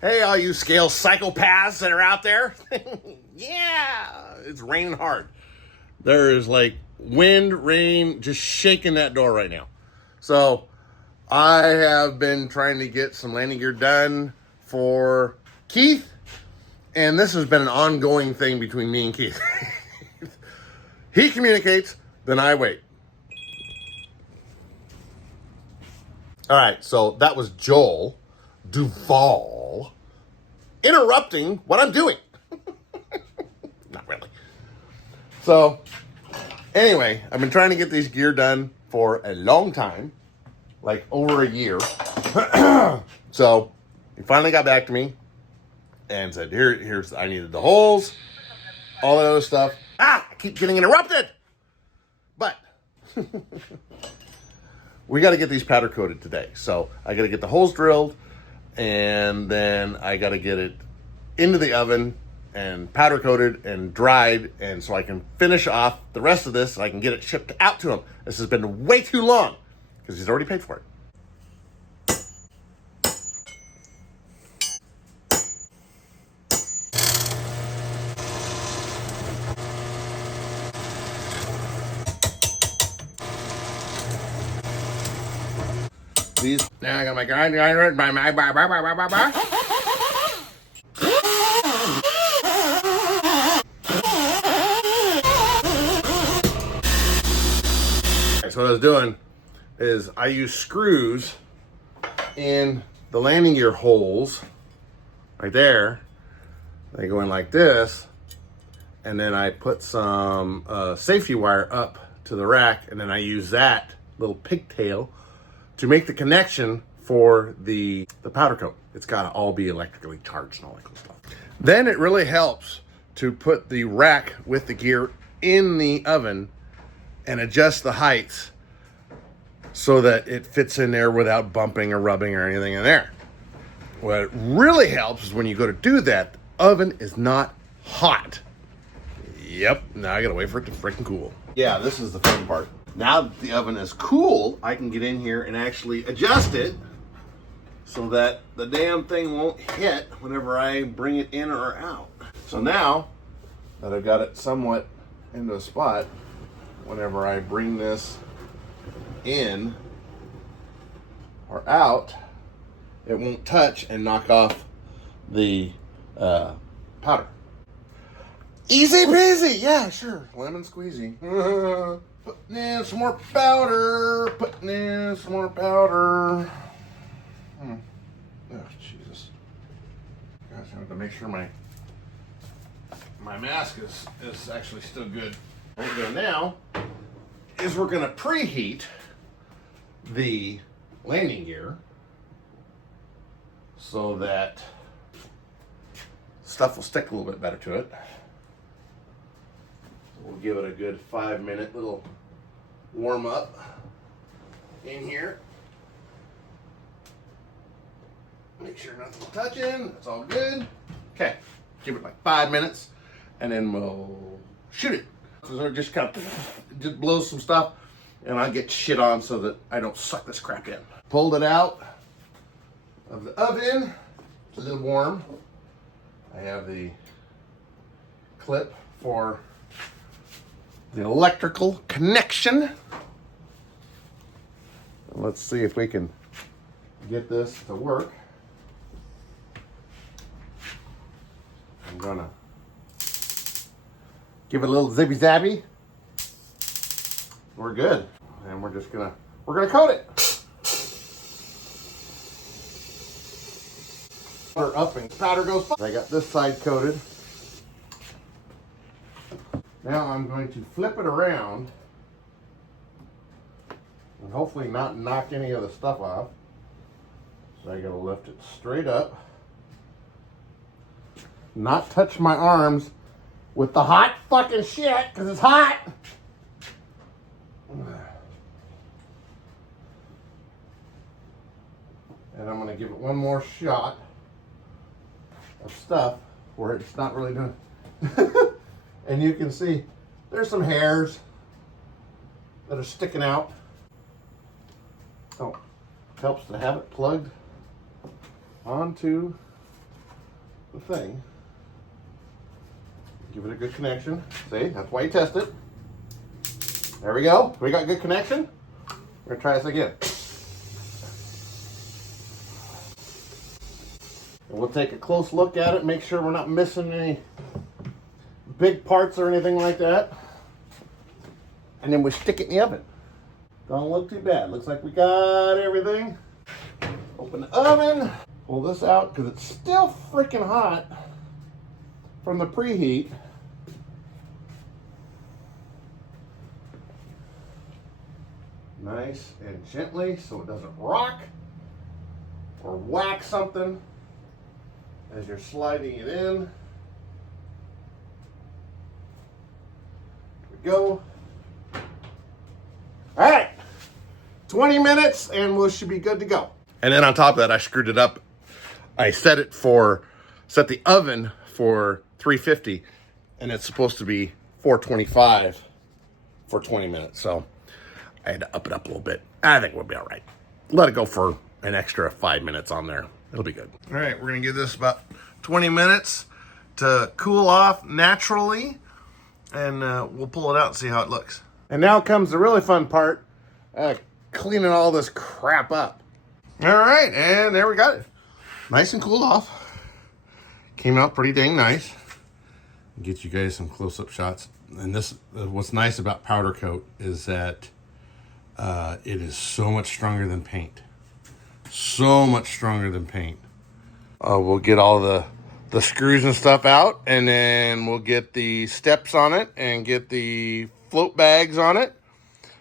Hey, all you scale psychopaths that are out there. Yeah, it's raining hard. There is like wind, rain, just shaking that door right now. So I have been trying to get some landing gear done for Keith, and this has been an ongoing thing between me and Keith. He communicates, then I wait. All right, so that was Joel Duvall interrupting what I'm doing. Not really. So, anyway, I've been trying to get these gear done for a long time, like over a year. So, he finally got back to me and said, here's, I needed the holes, all that other stuff. I keep getting interrupted. But we got to get these powder coated today. So I got to get the holes drilled, and then I got to get it into the oven and powder coated and dried, and so I can finish off the rest of this and I can get it shipped out to him. This has been way too long because he's already paid for it. These, now I got my grinder, So what I was doing is I use screws in the landing gear holes right there. They go in like this, and then I put some safety wire up to the rack, and then I use that little pigtail to make the connection for the powder coat. It's got to all be electrically charged and all that cool stuff. Then it really helps to put the rack with the gear in the oven and adjust the heights so that it fits in there without bumping or rubbing or anything in there. What really helps is when you go to do that, the oven is not hot. Yep, now I gotta wait for it to freaking cool. Yeah, this is the fun part. Now that the oven is cool, I can get in here and actually adjust it so that the damn thing won't hit whenever I bring it in or out. So now that I've got it somewhat into a spot, whenever I bring this in or out, it won't touch and knock off the powder. Easy peasy, yeah, sure, lemon squeezy. Putting in some more powder, putting in some more powder. Oh, Jesus. Gosh, I have to make sure my mask is actually still good. What we're doing now is we're going to preheat the landing gear so that stuff will stick a little bit better to it. We'll give it a good 5-minute little warm up in here. Make sure nothing's touching. It's all good. Okay, give it like 5 minutes, and then we'll shoot it. So it just kind of just blows some stuff, and I get shit on so that I don't suck this crap in. Pulled it out of the oven. It's a little warm. I have the clip for the electrical connection. Let's see if we can get this to work. I'm gonna give it a little zippy zappy. We're good. And we're gonna coat it. Powder up and powder goes. I got this side coated. Now I'm going to flip it around and hopefully not knock any of the stuff off. So I gotta lift it straight up. Not touch my arms with the hot fucking shit, because it's hot. And I'm gonna give it one more shot of stuff where it's not really doing. And you can see there's some hairs that are sticking out. So it helps to have it plugged onto the thing. Give it a good connection. See, that's why you test it. There we go. We got good connection. We're gonna try this again. And we'll take a close look at it, make sure we're not missing any big parts or anything like that. And then we stick it in the oven. Don't look too bad. Looks like we got everything. Open the oven. Pull this out because it's still freaking hot from the preheat. Nice and gently so it doesn't rock or whack something as you're sliding it in. There we go. All right, 20 minutes and we should be good to go. And then on top of that, I screwed it up. I set the oven for 350 and it's supposed to be 425 for 20 minutes. So I had to up it up a little bit. I think we'll be all right. Let it go for an extra 5 minutes on there. It'll be good. All right, we're gonna give this about 20 minutes to cool off naturally, and we'll pull it out and see how it looks. And now comes the really fun part, cleaning all this crap up. All right, and there we got it. Nice and cooled off. Came out pretty dang nice. Get you guys some close-up shots. And this, what's nice about powder coat is that it is so much stronger than paint. So much stronger than paint. We'll get all the screws and stuff out, and then we'll get the steps on it and get the float bags on it.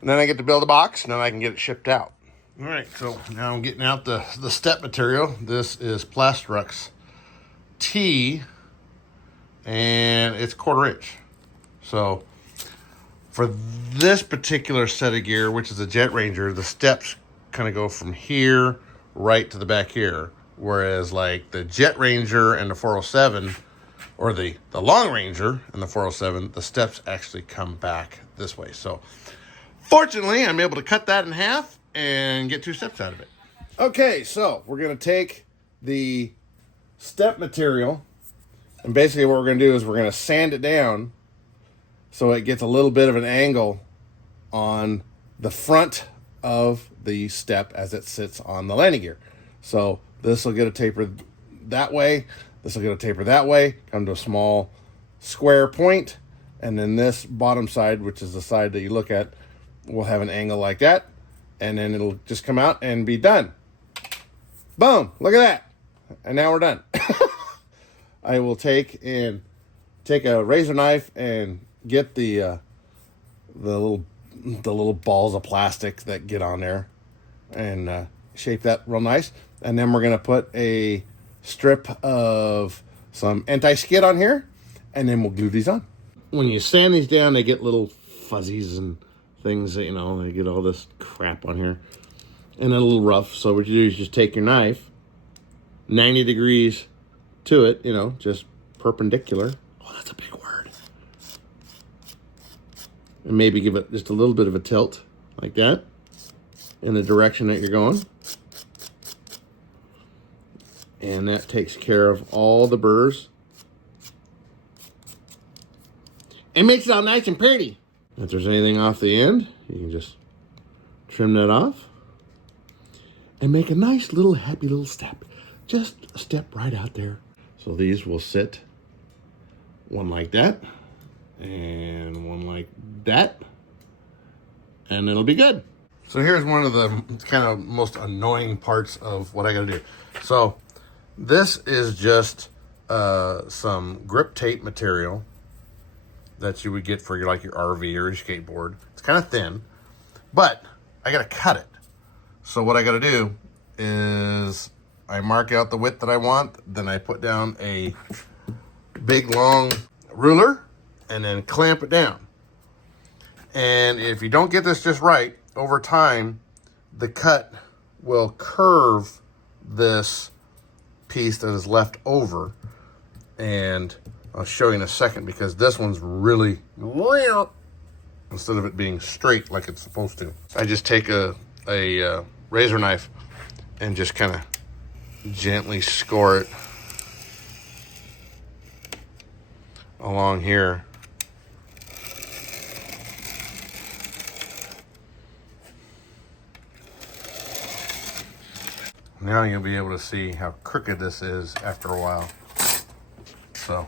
And then I get to build a box, and then I can get it shipped out. All right, so now I'm getting out the step material. This is Plastrux T, and it's 1/4 inch. So for this particular set of gear, which is a Jet Ranger, the steps kind of go from here right to the back here. Whereas like the Jet Ranger and the 407, or the Long Ranger and the 407, the steps actually come back this way. So fortunately, I'm able to cut that in half and get 2 steps out of it. Okay, so we're gonna take the step material, and basically what we're gonna do is we're gonna sand it down so it gets a little bit of an angle on the front of the step as it sits on the landing gear. So this will get a taper that way, this will get a taper that way, come to a small square point, and then this bottom side, which is the side that you look at, will have an angle like that, and then it'll just come out and be done. Boom, look at that. And now we're done. I will take a razor knife and get the little balls of plastic that get on there and shape that real nice. And then we're gonna put a strip of some anti-skid on here, and then we'll glue these on. When you sand these down, they get little fuzzies and things that, you know, they get all this crap on here and a little rough. So what you do is just take your knife 90 degrees to it, you know, just perpendicular. Oh, that's a big word. And maybe give it just a little bit of a tilt like that in the direction that you're going. And that takes care of all the burrs. It makes it all nice and pretty. If there's anything off the end, you can just trim that off and make a nice little happy little step. Just a step right out there. So these will sit one like that and one like that, and it'll be good. So here's one of the kind of most annoying parts of what I gotta do. So this is just some grip tape material that you would get for your RV or your skateboard. It's kind of thin, but I gotta cut it. So what I gotta do is I mark out the width that I want, then I put down a big long ruler and then clamp it down. And if you don't get this just right, over time, the cut will curve this piece that is left over. And I'll show you in a second, because this one's really, instead of it being straight like it's supposed to. I just take a razor knife and just kind of gently score it along here. Now you'll be able to see how crooked this is after a while. So,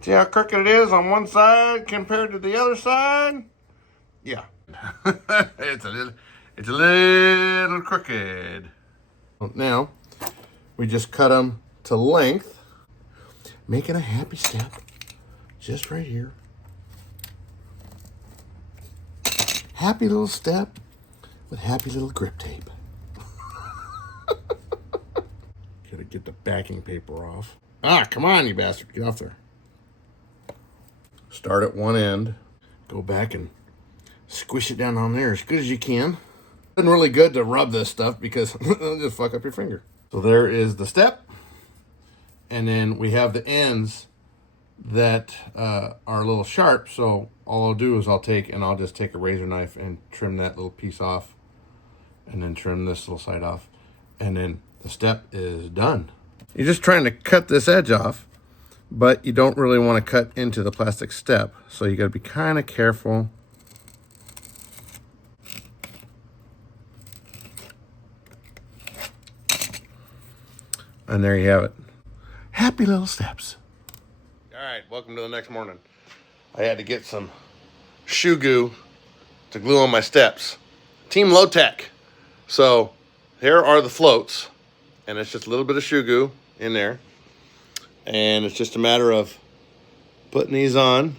see how crooked it is on one side compared to the other side? Yeah. it's a little crooked. Now, we just cut them to length, making a happy step just right here. Happy little step with happy little grip tape. Gotta get the backing paper off. Ah, come on, you bastard. Get off there. Start at one end. Go back and squish it down on there as good as you can. It's really good to rub this stuff because it'll just fuck up your finger. So there is the step. And then we have the ends that are a little sharp. So all I'll do is I'll take a razor knife and trim that little piece off. And then trim this little side off. And then the step is done. You're just trying to cut this edge off, but you don't really want to cut into the plastic step. So you got to be kind of careful. And there you have it. Happy little steps. All right, welcome to the next morning. I had to get some shoe goo to glue on my steps. Team Low Tech. So here are the floats. And it's just a little bit of shoe goo in there. And it's just a matter of putting these on.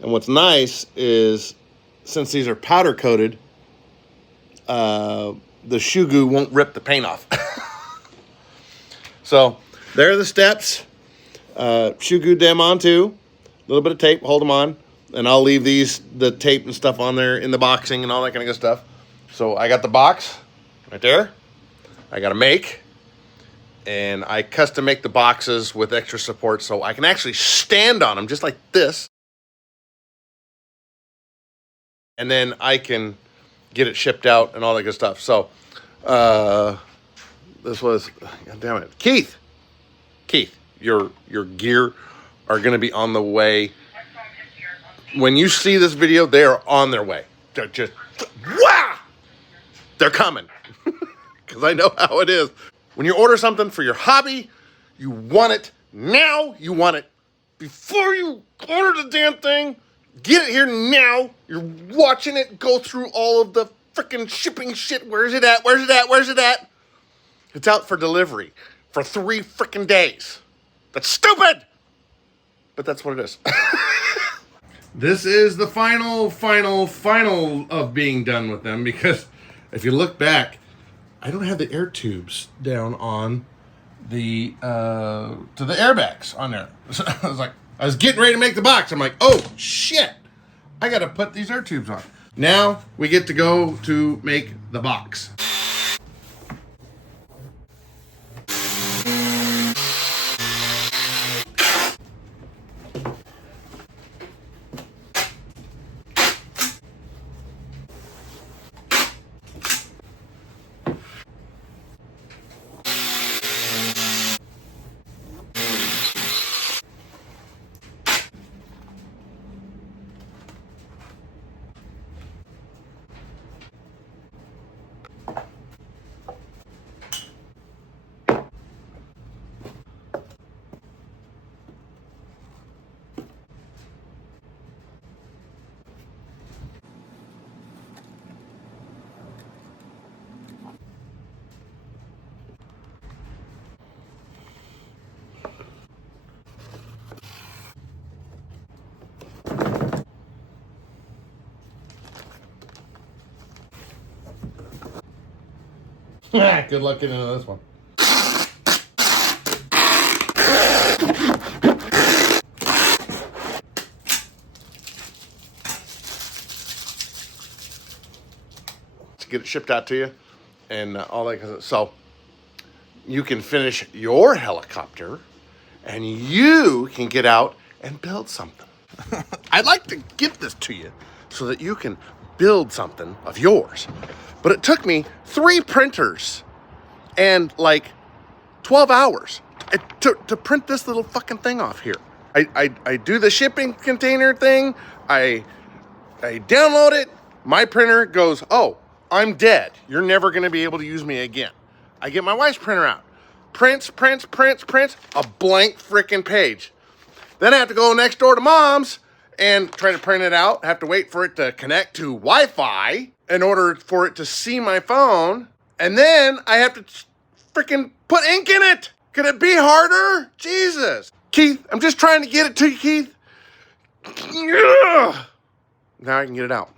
And what's nice is, since these are powder coated, the shoe goo won't rip the paint off. So there are the steps. Shoe goo them on too. A little bit of tape, hold them on. And I'll leave the tape and stuff on there in the boxing and all that kind of good stuff. So I got the box right there. I got to make. And I custom make the boxes with extra support so I can actually stand on them just like this. And then I can get it shipped out and all that good stuff. So this was, God damn it. Keith, your gear are going to be on the way. When you see this video, they are on their way. They're just, wow! They're coming. Because I know how it is. When you order something for your hobby, you want it now. You want it before you order the damn thing. Get it here now. You're watching it go through all of the freaking shipping shit. Where's it at? Where's it at? Where's it at? It's out for delivery for 3 freaking days. That's stupid. But that's what it is. This is the final of being done with them, because if you look back, I don't have the air tubes down on the to the airbags on there. So I was getting ready to make the box. I'm like, oh shit, I gotta put these air tubes on. Now we get to go to make the box. Good luck getting into this one. To get it shipped out to you and all that kind of stuff. So you can finish your helicopter and you can get out and build something. I'd like to give this to you so that you can build something of yours. But it took me 3 printers and like 12 hours to print this little fucking thing off here. I do the shipping container thing. I download it. My printer goes, oh, I'm dead. You're never going to be able to use me again. I get my wife's printer out. Prints, a blank freaking page. Then I have to go next door to mom's and try to print it out. I have to wait for it to connect to Wi-Fi in order for it to see my phone. And then I have to freaking put ink in it. Could it be harder? Jesus. Keith, I'm just trying to get it to you, Keith. Ugh. Now I can get it out.